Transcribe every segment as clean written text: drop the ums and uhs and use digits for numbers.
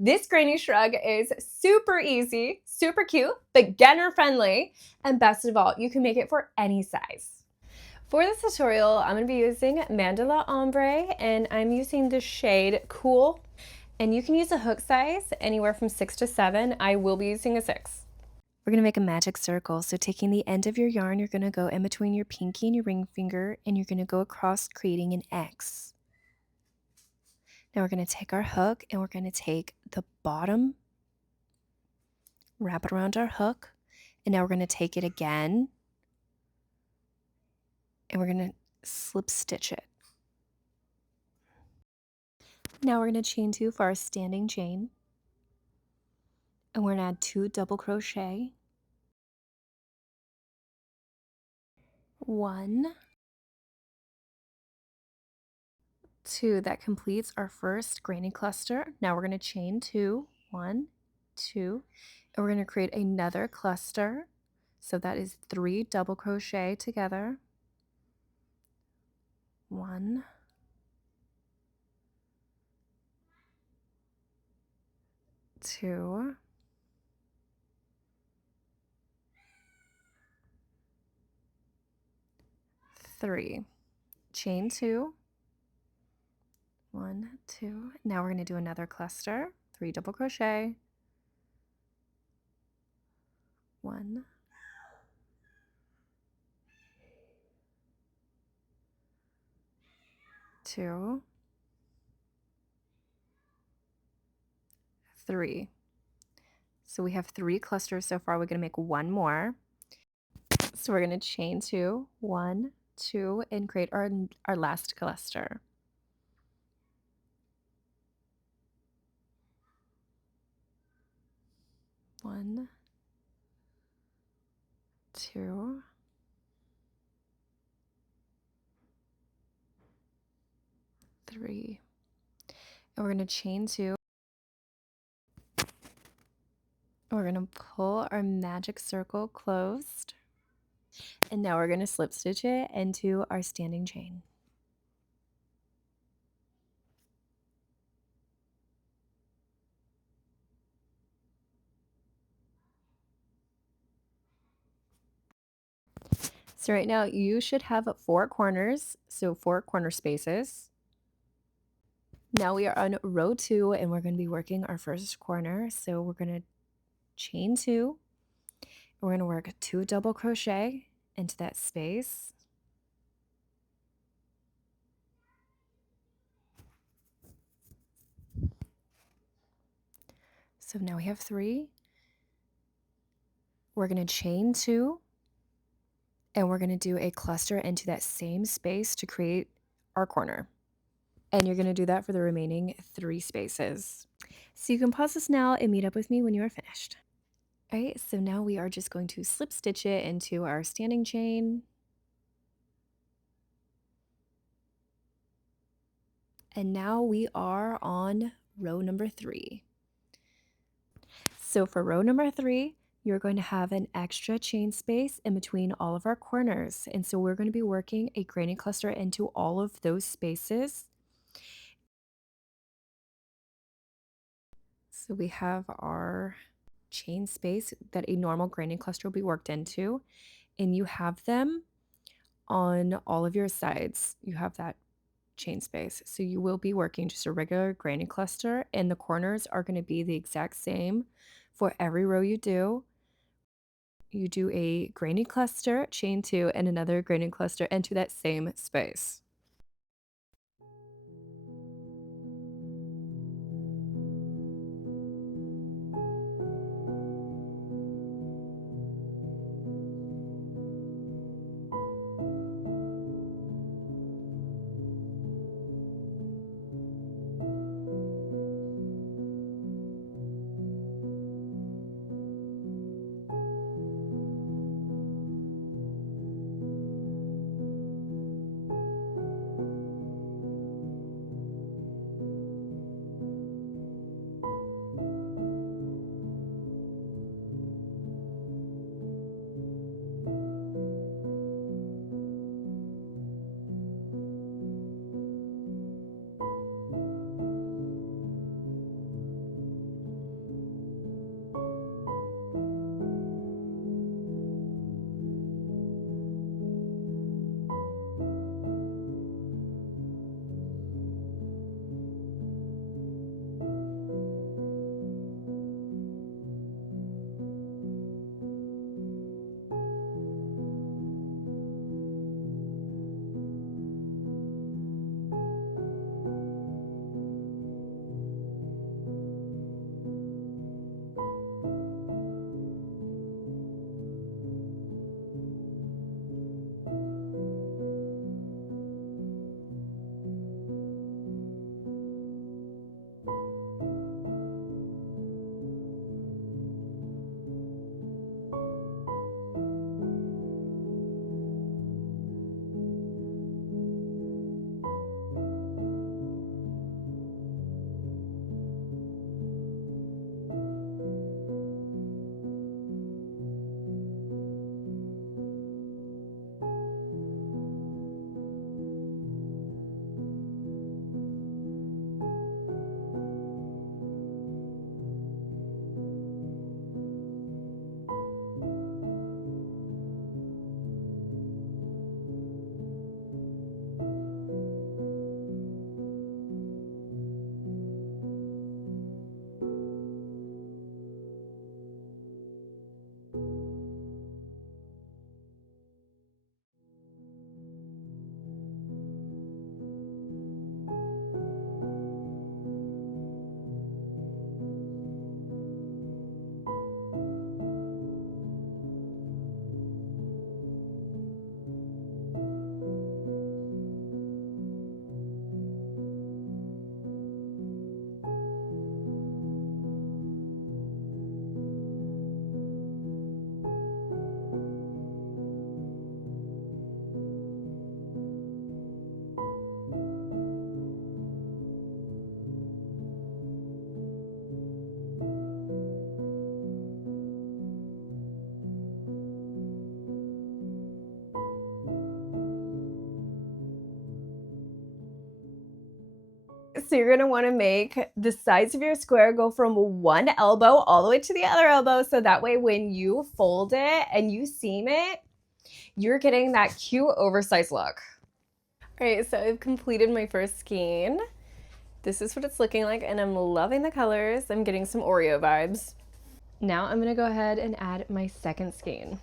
This granny shrug is super easy, super cute, beginner friendly, and best of all, you can make it for any size. For this tutorial, I'm going to be using Mandala Ombre, and I'm using the shade Cool, and you can use a hook size anywhere from 6 to 7. I will be using a 6. We're going to make a magic circle. So taking the end of your yarn, you're going to go in between your pinky and your ring finger, and you're going to go across, creating an X. Now we're going to take our hook and we're going to take the bottom, wrap it around our hook, and now we're going to take it again and we're going to slip stitch it. Now we're going to chain 2 for our standing chain, and we're going to add 2 double crochet, 1, 2. That completes our first granny cluster. Now we're going to chain 2, 1, 2, and we're going to create another cluster. So that is 3 double crochet together, 1, 2, 3. Chain 2, 1, 2. Now we're going to do another cluster, 3 double crochet, 1, 2, 3. So we have 3 clusters so far. We're going to make 1 more. So we're going to chain 2, 1, 2, and create our last cluster. 1, 2, 3. And we're going to chain 2. We're going to pull our magic circle closed. And now we're going to slip stitch it into our standing chain. So right now you should have 4 corners, so 4 corner spaces. Now we are on row 2 and we're going to be working our first corner. So we're going to chain 2. We're going to work 2 double crochet into that space. So now we have 3. We're going to chain 2 and we're going to do a cluster into that same space to create our corner. And you're going to do that for the remaining 3 spaces. So you can pause this now and meet up with me when you are finished. All right, so now we are just going to slip stitch it into our standing chain. And now we are on row number 3. So for row number 3, you're going to have an extra chain space in between all of our corners. And so we're going to be working a granny cluster into all of those spaces. So we have our chain space that a normal granny cluster will be worked into, and you have them on all of your sides. You have that chain space. So you will be working just a regular granny cluster, and the corners are going to be the exact same for every row you do. You do a granny cluster, chain 2, and another granny cluster into that same space. So you're gonna wanna make the sides of your square go from one elbow all the way to the other elbow, so that way when you fold it and you seam it, you're getting that cute oversized look. All right, so I've completed my first skein. This is what it's looking like, and I'm loving the colors. I'm getting some Oreo vibes. Now I'm gonna go ahead and add my second skein.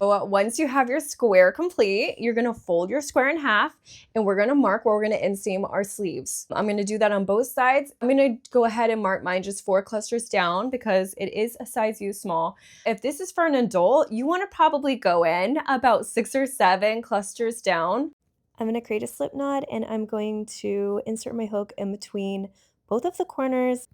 So once you have your square complete, you're gonna fold your square in half, and we're gonna mark where we're gonna inseam our sleeves. I'm gonna do that on both sides. I'm gonna go ahead and mark mine just 4 clusters down because it is a size U small. If this is for an adult, you wanna probably go in about 6 or 7 clusters down. I'm going to create a slip knot, and I'm going to insert my hook in between both of the corners.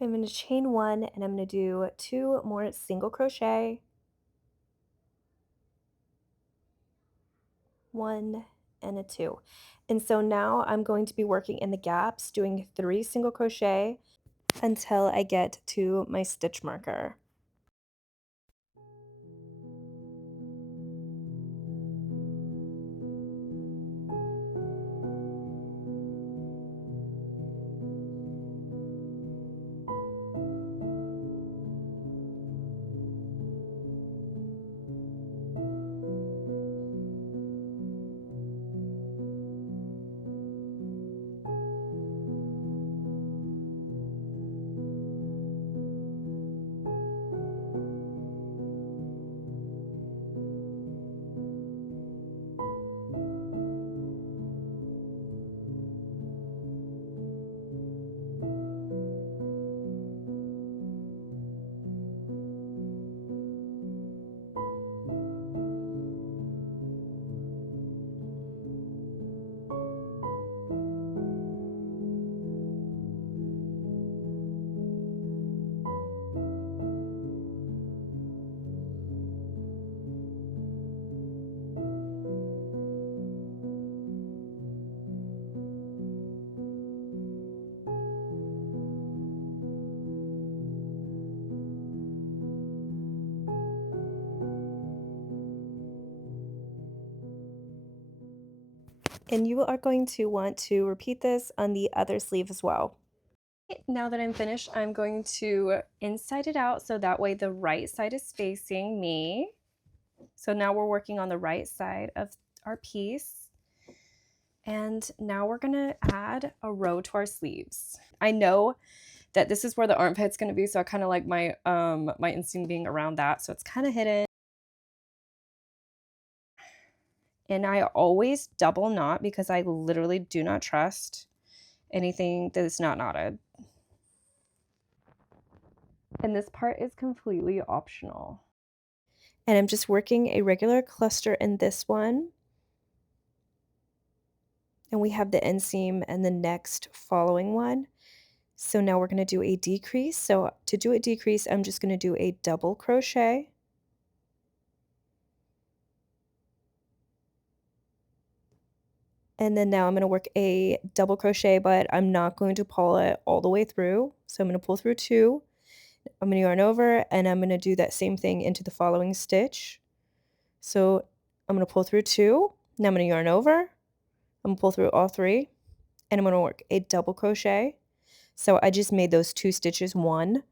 I'm going to chain 1, and I'm going to do 2 more single crochet, 1 and a 2. And so now I'm going to be working in the gaps, doing 3 single crochet until I get to my stitch marker. And you are going to want to repeat this on the other sleeve as well. Now that I'm finished, I'm going to inside it out so that way the right side is facing me. So now we're working on the right side of our piece. And now we're gonna add a row to our sleeves. I know that this is where the armpit's gonna be, so I kind of like my my inseam being around that, so it's kind of hidden. And I always double knot because I literally do not trust anything that is not knotted. And this part is completely optional. And I'm just working a regular cluster in this one. And we have the inseam and the next following one. So now we're going to do a decrease. So to do a decrease, I'm just going to do a double crochet. And then now I'm going to work a double crochet, but I'm not going to pull it all the way through. So I'm going to pull through 2. I'm going to yarn over, and I'm going to do that same thing into the following stitch. So I'm going to pull through 2. Now I'm going to yarn over. I'm going to pull through all 3, and I'm going to work a double crochet. So I just made those 2 stitches 1.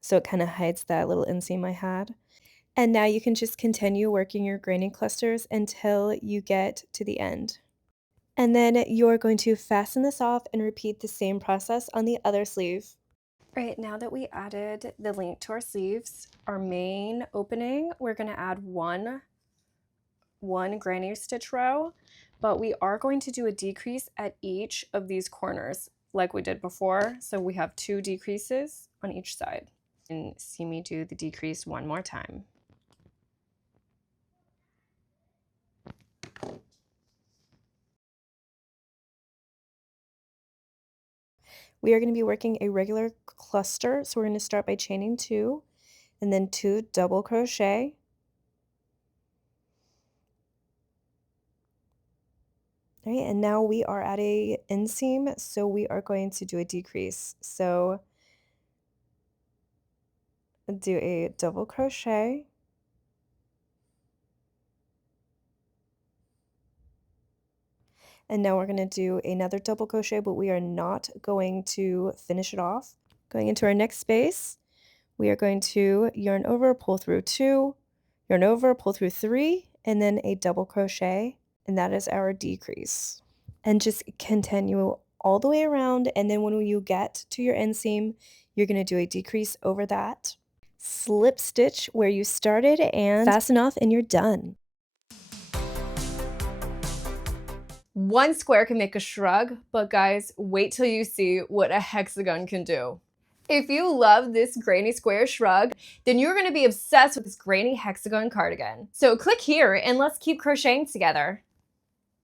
So it kind of hides that little inseam I had. And now you can just continue working your graining clusters until you get to the end. And then you're going to fasten this off and repeat the same process on the other sleeve. All right, now that we added the link to our sleeves, our main opening, we're going to add one granny stitch row, but we are going to do a decrease at each of these corners like we did before. So we have 2 decreases on each side. And see me do the decrease one more time. We are going to be working a regular cluster, so we're going to start by chaining 2 and then 2 double crochet. All right, and now we are at a inseam, so we are going to do a decrease. So do a double crochet. And now we're going to do another double crochet, but we are not going to finish it off. Going into our next space, we are going to yarn over, pull through 2, yarn over, pull through 3, and then a double crochet, and that is our decrease. And just continue all the way around, and then when you get to your inseam, you're going to do a decrease over that, slip stitch where you started, and fasten off, and you're done. One square can make a shrug, but guys, wait till you see what a hexagon can do. If you love this granny square shrug, then you're going to be obsessed with this granny hexagon cardigan. So click here and let's keep crocheting together.